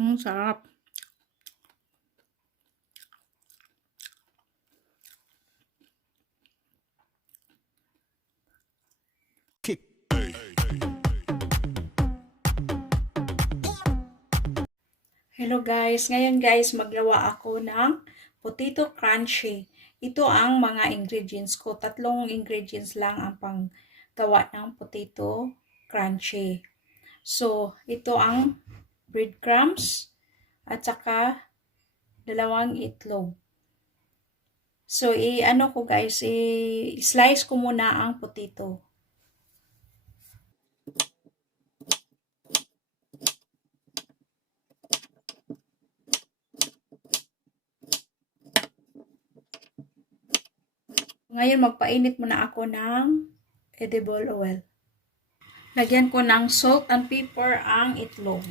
Sarap. Hello guys, ngayon guys maggawa ako ng potato crunchy. Ito ang mga ingredients ko. 3 ingredients lang ang panggawa ng potato crunchy. So, ito ang breadcrumbs at saka 2 itlog. So, i-ano ko guys, i-slice ko muna ang potato. Ngayon, magpainit muna ako ng edible oil. Lagyan ko ng salt and pepper ang itlog.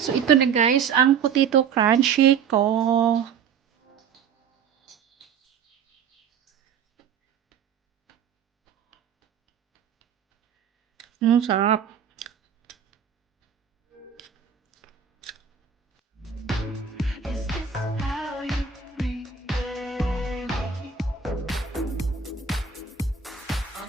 So, ito na guys, ang potato crunchy ko. Sarap.